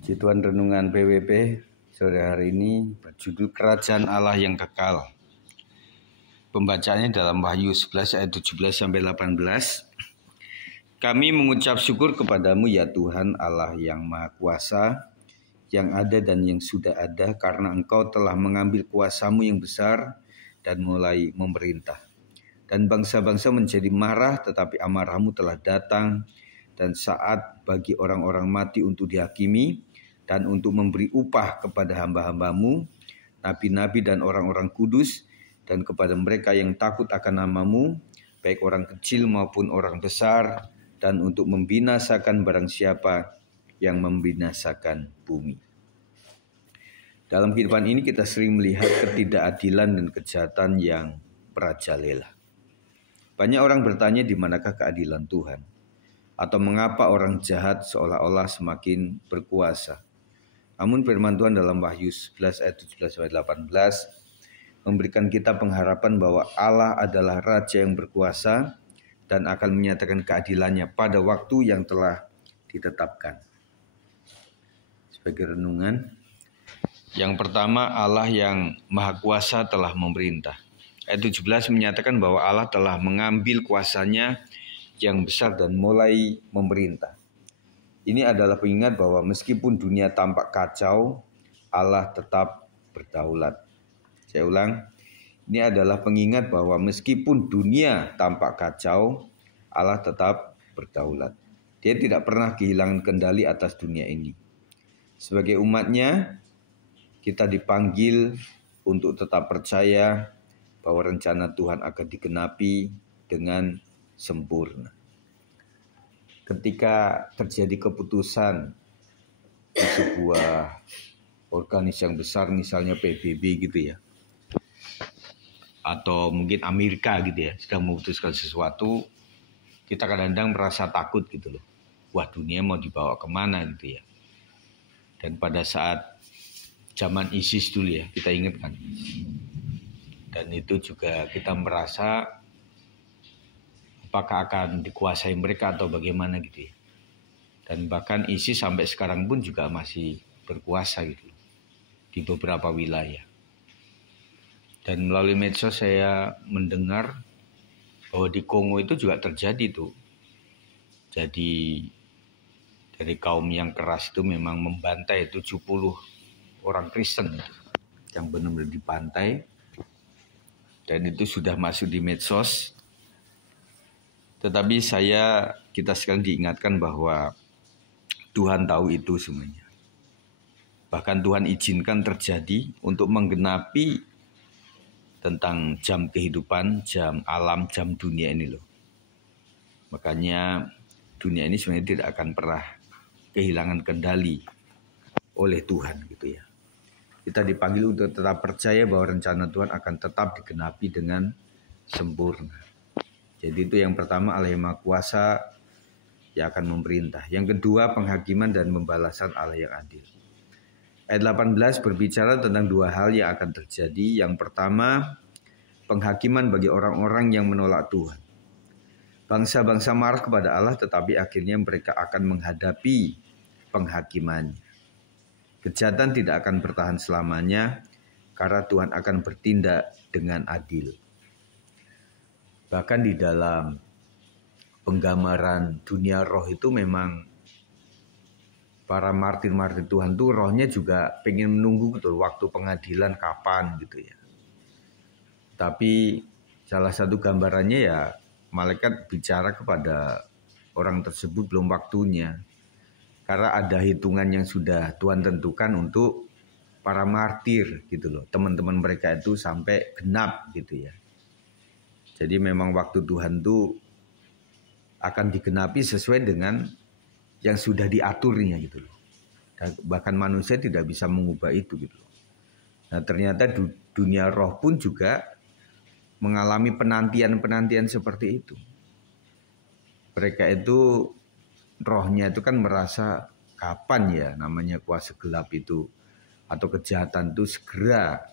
Puji Renungan PWP sore hari ini berjudul Kerajaan Allah yang Kekal. Pembacaannya dalam Wahyu 11 ayat 17 sampai 18. Kami mengucap syukur kepadamu ya Tuhan Allah yang Maha Kuasa, yang ada dan yang sudah ada, karena Engkau telah mengambil kuasa-Mu yang besar dan mulai memerintah. Dan bangsa-bangsa menjadi marah, tetapi amarah-Mu telah datang, dan saat bagi orang-orang mati untuk dihakimi, dan untuk memberi upah kepada hamba-hamba-Mu, nabi-nabi dan orang-orang kudus, dan kepada mereka yang takut akan nama-Mu, baik orang kecil maupun orang besar, dan untuk membinasakan barang siapa yang membinasakan bumi. Dalam kehidupan ini kita sering melihat ketidakadilan dan kejahatan yang merajalela. Banyak orang bertanya di manakah keadilan Tuhan? Atau mengapa orang jahat seolah-olah semakin berkuasa? Namun firman Tuhan dalam Wahyu 11 ayat 17-18 memberikan kita pengharapan bahwa Allah adalah Raja yang berkuasa dan akan menyatakan keadilannya pada waktu yang telah ditetapkan. Sebagai renungan, yang pertama, Allah yang Maha Kuasa telah memerintah. Ayat 17 menyatakan bahwa Allah telah mengambil kuasanya yang besar dan mulai memerintah. Ini adalah pengingat bahwa meskipun dunia tampak kacau, Allah tetap berdaulat. Saya ulang, ini adalah pengingat bahwa meskipun dunia tampak kacau, Allah tetap berdaulat. Dia tidak pernah kehilangan kendali atas dunia ini. Sebagai umatnya, kita dipanggil untuk tetap percaya bahwa rencana Tuhan akan digenapi dengan sempurna. Ketika terjadi keputusan di sebuah organisasi yang besar, misalnya PBB gitu ya, atau mungkin Amerika gitu ya, sedang memutuskan sesuatu, kita kadang-kadang merasa takut gitu loh. Wah, dunia mau dibawa kemana gitu ya. Dan pada saat zaman ISIS dulu ya, kita ingat kan. Dan itu juga kita merasa apakah akan dikuasai mereka atau bagaimana gitu ya. Dan bahkan ISIS sampai sekarang pun juga masih berkuasa gitu di beberapa wilayah. Dan melalui medsos saya mendengar bahwa di Kongo itu juga terjadi tuh. Jadi dari kaum yang keras itu memang membantai 70 orang Kristen itu, yang benar-benar dibantai. Dan itu sudah masuk di medsos. Tetapi kita sekarang diingatkan bahwa Tuhan tahu itu semuanya. Bahkan Tuhan izinkan terjadi untuk menggenapi tentang jam kehidupan, jam alam, jam dunia ini loh. Makanya dunia ini sebenarnya tidak akan pernah kehilangan kendali oleh Tuhan gitu ya. Kita dipanggil untuk tetap percaya bahwa rencana Tuhan akan tetap digenapi dengan sempurna. Jadi itu yang pertama, Allah yang Maha Kuasa yang akan memerintah. Yang kedua, penghakiman dan pembalasan Allah yang adil. Ayat 18 berbicara tentang dua hal yang akan terjadi. Yang pertama, penghakiman bagi orang-orang yang menolak Tuhan. Bangsa-bangsa marah kepada Allah, tetapi akhirnya mereka akan menghadapi penghakimannya. Kejahatan tidak akan bertahan selamanya, karena Tuhan akan bertindak dengan adil. Bahkan di dalam penggambaran dunia roh itu memang para martir-martir Tuhan tuh rohnya juga pengen menunggu betul waktu pengadilan kapan gitu ya. Tapi salah satu gambarannya ya malaikat bicara kepada orang tersebut belum waktunya. Karena ada hitungan yang sudah Tuhan tentukan untuk para martir gitu loh. Teman-teman mereka itu sampai genap gitu ya. Jadi memang waktu Tuhan itu akan digenapi sesuai dengan yang sudah diaturnya gitu loh. Dan bahkan manusia tidak bisa mengubah itu gitu loh. Nah ternyata dunia roh pun juga mengalami penantian-penantian seperti itu. Mereka itu rohnya itu kan merasa kapan ya namanya kuasa gelap itu atau kejahatan itu segera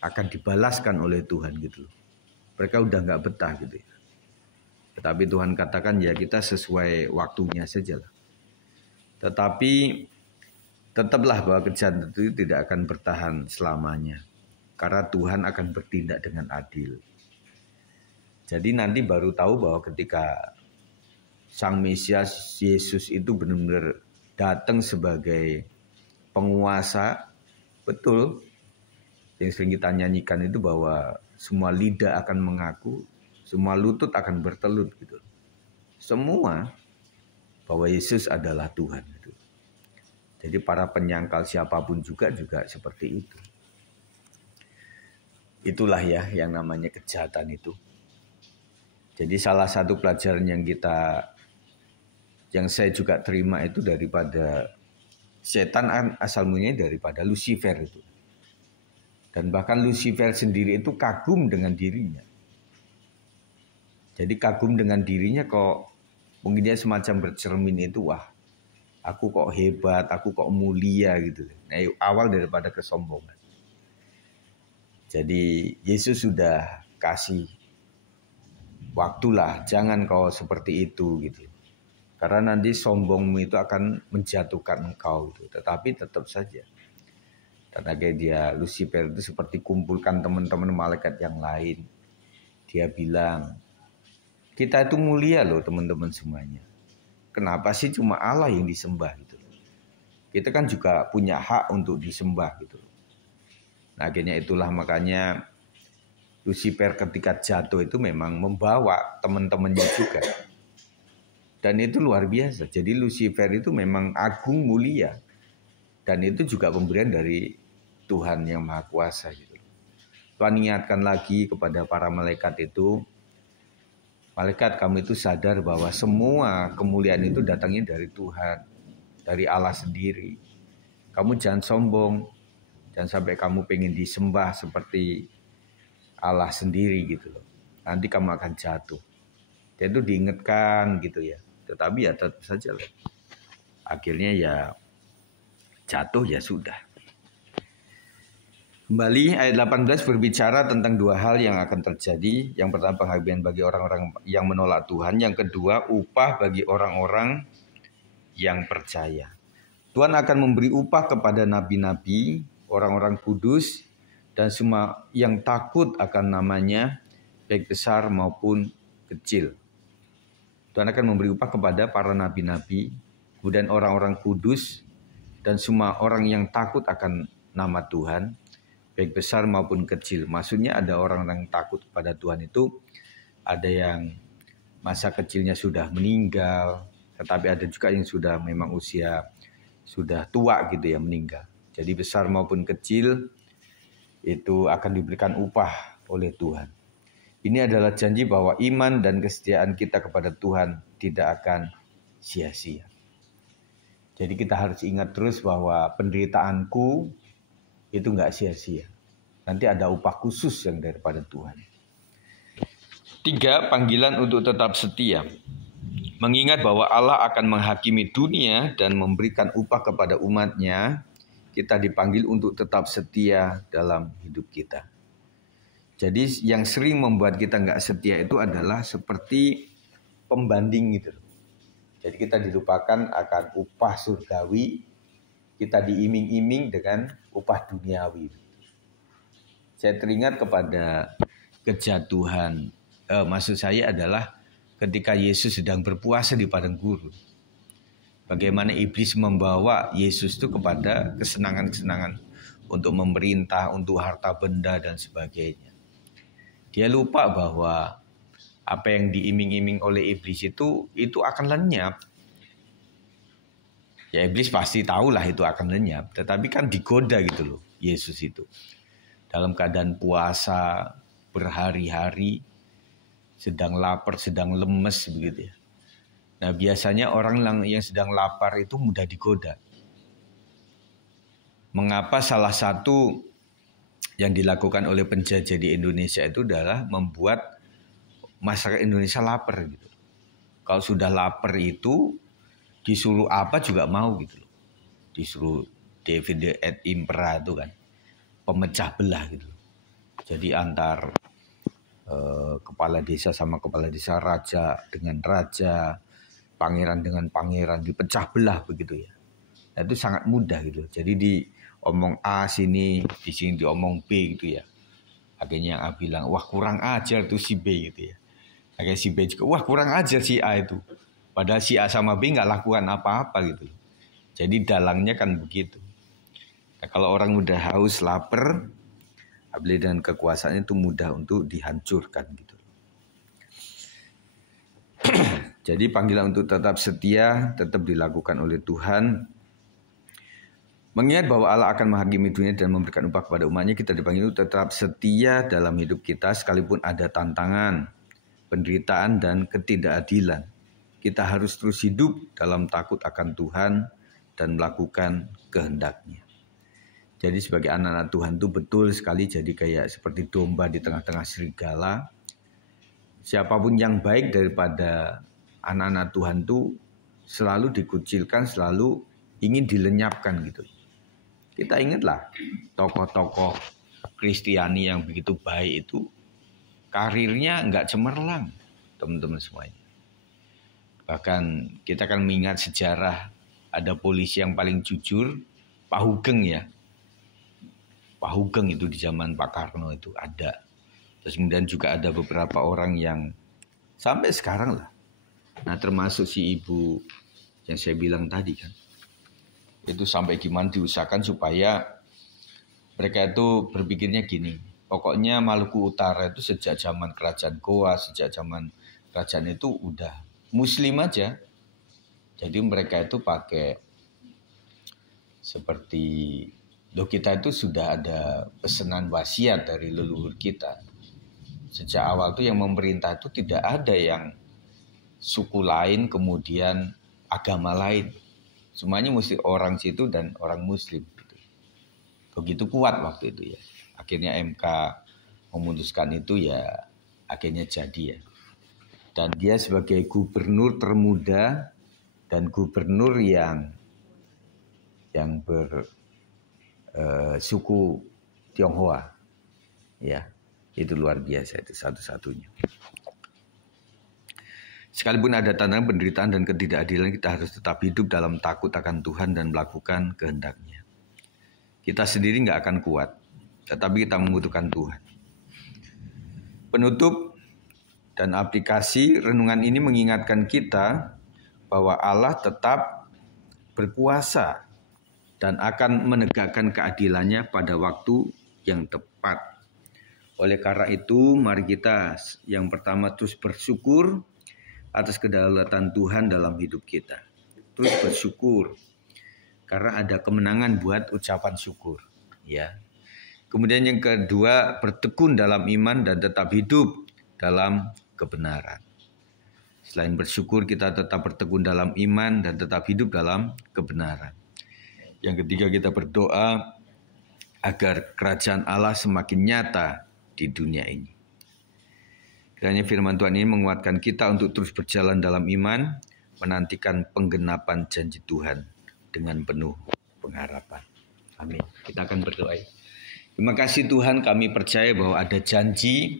akan dibalaskan oleh Tuhan gitu loh. Mereka udah gak betah gitu ya. Tetapi Tuhan katakan ya kita sesuai waktunya saja lah. Tetapi tetaplah bahwa kejahatan itu tidak akan bertahan selamanya. Karena Tuhan akan bertindak dengan adil. Jadi nanti baru tahu bahwa ketika Sang Mesias Yesus itu benar-benar datang sebagai penguasa, betul. Yang sering kita nyanyikan itu bahwa semua lidah akan mengaku, semua lutut akan bertelut gitu. Semua bahwa Yesus adalah Tuhan gitu. Jadi para penyangkal siapapun juga seperti itu. Itulah ya yang namanya kejahatan itu. Jadi salah satu pelajaran yang saya juga terima itu daripada setan asal mulanya daripada Lucifer itu. Dan bahkan Lucifer sendiri itu kagum dengan dirinya. Jadi kagum dengan dirinya kok mungkin dia semacam bercermin itu, wah aku kok hebat, aku kok mulia gitu. Nah, awal daripada kesombongan. Jadi Yesus sudah kasih waktulah, jangan kau seperti itu gitu. Karena nanti sombongmu itu akan menjatuhkan engkau gitu. Tetapi tetap saja. Karena dia Lucifer itu seperti kumpulkan teman-teman malaikat yang lain. Dia bilang, kita itu mulia loh teman-teman semuanya. Kenapa sih cuma Allah yang disembah gitu? Kita kan juga punya hak untuk disembah gitu. Nah, akhirnya itulah makanya Lucifer ketika jatuh itu memang membawa teman-temannya juga. Dan itu luar biasa. Jadi Lucifer itu memang agung mulia. Dan itu juga pemberian dari Tuhan yang Maha Kuasa gitu. Tuhan ingatkan lagi kepada para malaikat itu, malaikat kamu itu sadar bahwa semua kemuliaan itu datangnya dari Tuhan, dari Allah sendiri. Kamu jangan sombong, jangan sampai kamu pengen disembah seperti Allah sendiri gitu loh. Nanti kamu akan jatuh. Dia itu diingatkan gitu ya. Tetapi ya tetap saja lah. Akhirnya ya jatuh ya sudah. Kembali ayat 18 berbicara tentang dua hal yang akan terjadi. Yang pertama penghabisan bagi orang-orang yang menolak Tuhan. Yang kedua upah bagi orang-orang yang percaya. Tuhan akan memberi upah kepada nabi-nabi, orang-orang kudus, dan semua yang takut akan namanya, baik besar maupun kecil. Tuhan akan memberi upah kepada para nabi-nabi, kemudian orang-orang kudus, dan semua orang yang takut akan nama Tuhan, baik besar maupun kecil. Maksudnya ada orang yang takut kepada Tuhan itu, ada yang masa kecilnya sudah meninggal, tetapi ada juga yang sudah memang usia sudah tua gitu ya meninggal. Jadi besar maupun kecil itu akan diberikan upah oleh Tuhan. Ini adalah janji bahwa iman dan kesetiaan kita kepada Tuhan tidak akan sia-sia. Jadi kita harus ingat terus bahwa penderitaanku itu enggak sia-sia. Nanti ada upah khusus yang daripada Tuhan. 3. Panggilan untuk tetap setia. Mengingat bahwa Allah akan menghakimi dunia dan memberikan upah kepada umatnya, kita dipanggil untuk tetap setia dalam hidup kita. Jadi yang sering membuat kita nggak setia itu adalah seperti pembanding gitu. Jadi kita dilupakan akan upah surgawi, kita diiming-iming dengan upah duniawi. Saya teringat kepada kejatuhan, maksud saya adalah ketika Yesus sedang berpuasa di padang gurun. Bagaimana iblis membawa Yesus itu kepada kesenangan-kesenangan untuk memerintah, untuk harta benda dan sebagainya. Dia lupa bahwa apa yang diiming-iming oleh iblis itu akan lenyap. Ya iblis pasti tahulah itu akan lenyap. Tetapi kan digoda gitu loh Yesus itu. Dalam keadaan puasa berhari-hari, sedang lapar, sedang lemes begitu ya. Nah biasanya orang yang sedang lapar itu mudah digoda. Mengapa salah satu yang dilakukan oleh penjajah di Indonesia itu adalah membuat masyarakat Indonesia lapar gitu. Kalau sudah lapar itu disuruh apa juga mau gitu loh. Disuruh divide et impera itu kan pemecah belah gitu. Jadi antar kepala desa sama kepala desa, raja dengan raja, pangeran dengan pangeran dipecah belah begitu ya. Nah, itu sangat mudah gitu. Jadi diomong A sini, di sini diomong B gitu ya. Akhirnya A bilang, wah kurang ajar tuh si B gitu ya. Akhirnya si B juga, wah kurang ajar si A itu. Padahal si A sama B nggak lakukan apa-apa gitu. Jadi dalangnya kan begitu. Nah, kalau orang udah haus, lapar, apalagi dengan kekuasaan itu mudah untuk dihancurkan gitu. Jadi panggilan untuk tetap setia tetap dilakukan oleh Tuhan. Mengingat bahwa Allah akan menghakimi dunia dan memberikan upah kepada umatnya, kita dipanggil untuk tetap setia dalam hidup kita sekalipun ada tantangan, penderitaan dan ketidakadilan. Kita harus terus hidup dalam takut akan Tuhan dan melakukan kehendak-Nya. Jadi sebagai anak-anak Tuhan itu betul sekali jadi kayak seperti domba di tengah-tengah serigala. Siapapun yang baik daripada anak-anak Tuhan itu selalu dikucilkan, selalu ingin dilenyapkan gitu. Kita ingatlah tokoh-tokoh Kristiani yang begitu baik itu karirnya nggak cemerlang, teman-teman semuanya. Bahkan kita akan mengingat sejarah ada polisi yang paling jujur, Pak Hugeng ya. Pak Hugeng itu di zaman Pak Karno itu ada. Terus kemudian juga ada beberapa orang yang sampai sekarang lah. Nah termasuk si ibu yang saya bilang tadi kan. Itu sampai gimana diusahakan supaya mereka itu berpikirnya gini. Pokoknya Maluku Utara itu sejak zaman kerajaan Goa, sejak zaman kerajaan itu udah Muslim aja. Jadi mereka itu pakai seperti kita itu sudah ada pesanan wasiat dari leluhur kita. Sejak awal itu yang memerintah itu tidak ada yang suku lain kemudian agama lain. Semuanya mesti orang situ dan orang Muslim. Begitu kuat waktu itu ya. Akhirnya MK memutuskan itu ya akhirnya jadi ya. Dan dia sebagai gubernur termuda dan gubernur yang bersuku Tionghoa. Ya, itu luar biasa itu satu-satunya. Sekalipun ada tantangan, penderitaan dan ketidakadilan, kita harus tetap hidup dalam takut akan Tuhan dan melakukan kehendak-Nya. Kita sendiri nggak akan kuat, tetapi kita membutuhkan Tuhan. Penutup dan aplikasi renungan ini mengingatkan kita bahwa Allah tetap berkuasa dan akan menegakkan keadilannya pada waktu yang tepat. Oleh karena itu, mari kita yang pertama terus bersyukur atas kedaulatan Tuhan dalam hidup kita. Terus bersyukur karena ada kemenangan buat ucapan syukur, ya. Kemudian yang kedua, bertekun dalam iman dan tetap hidup dalam kebenaran. Selain bersyukur, kita tetap bertekun dalam iman dan tetap hidup dalam kebenaran. Yang ketiga, kita berdoa agar kerajaan Allah semakin nyata di dunia ini. Kiranya firman Tuhan ini menguatkan kita untuk terus berjalan dalam iman, menantikan penggenapan janji Tuhan dengan penuh pengharapan. Amin. Kita akan berdoa. Terima kasih Tuhan, kami percaya bahwa ada janji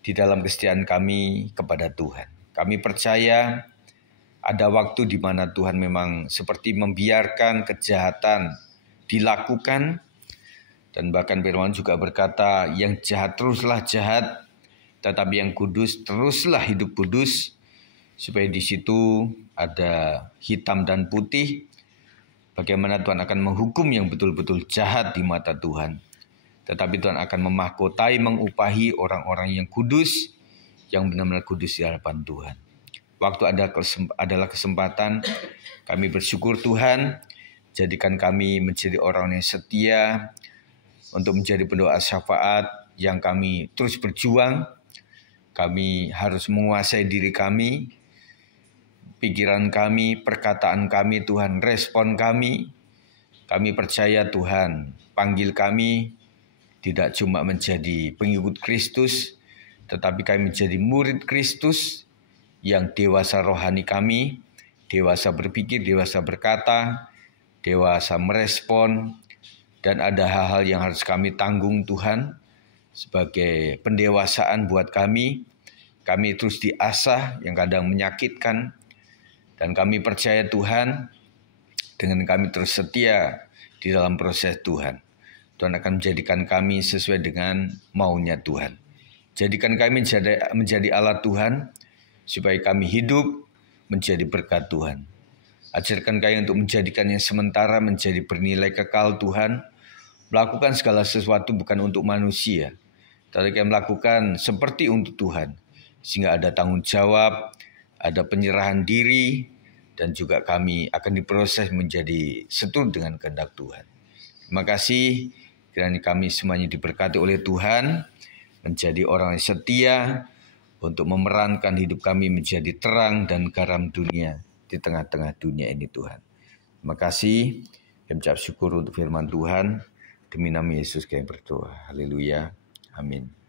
di dalam kesetiaan kami kepada Tuhan. Kami percaya ada waktu di mana Tuhan memang seperti membiarkan kejahatan dilakukan. Dan bahkan firman juga berkata, yang jahat teruslah jahat, tetapi yang kudus teruslah hidup kudus, supaya di situ ada hitam dan putih, bagaimana Tuhan akan menghukum yang betul-betul jahat di mata Tuhan. Tetapi Tuhan akan memahkotai, mengupahi orang-orang yang kudus, yang benar-benar kudus di hadapan Tuhan. Waktu adalah kesempatan, kami bersyukur Tuhan, jadikan kami menjadi orang yang setia, untuk menjadi pendoa syafaat yang kami terus berjuang. Kami harus menguasai diri kami, pikiran kami, perkataan kami, Tuhan, respon kami. Kami percaya Tuhan panggil kami tidak cuma menjadi pengikut Kristus, tetapi kami menjadi murid Kristus yang dewasa rohani kami, dewasa berpikir, dewasa berkata, dewasa merespon, dan ada hal-hal yang harus kami tanggung Tuhan sebagai pendewasaan buat kami. Kami terus diasah yang kadang menyakitkan. Dan kami percaya Tuhan, dengan kami terus setia di dalam proses Tuhan. Tuhan akan menjadikan kami sesuai dengan maunya Tuhan. Jadikan kami menjadi alat Tuhan, supaya kami hidup menjadi berkat Tuhan. Ajarkan kami untuk menjadikan yang sementara menjadi bernilai kekal Tuhan, melakukan segala sesuatu bukan untuk manusia, tapi kami melakukan seperti untuk Tuhan, sehingga ada tanggung jawab, ada penyerahan diri, dan juga kami akan diproses menjadi seturut dengan kehendak Tuhan. Terima kasih, kiranya kami semuanya diberkati oleh Tuhan, menjadi orang yang setia untuk memerankan hidup kami menjadi terang dan garam dunia di tengah-tengah dunia ini Tuhan. Terima kasih, kami ucap syukur untuk firman Tuhan. Demi nama Yesus kami berdoa. Haleluya. Amin.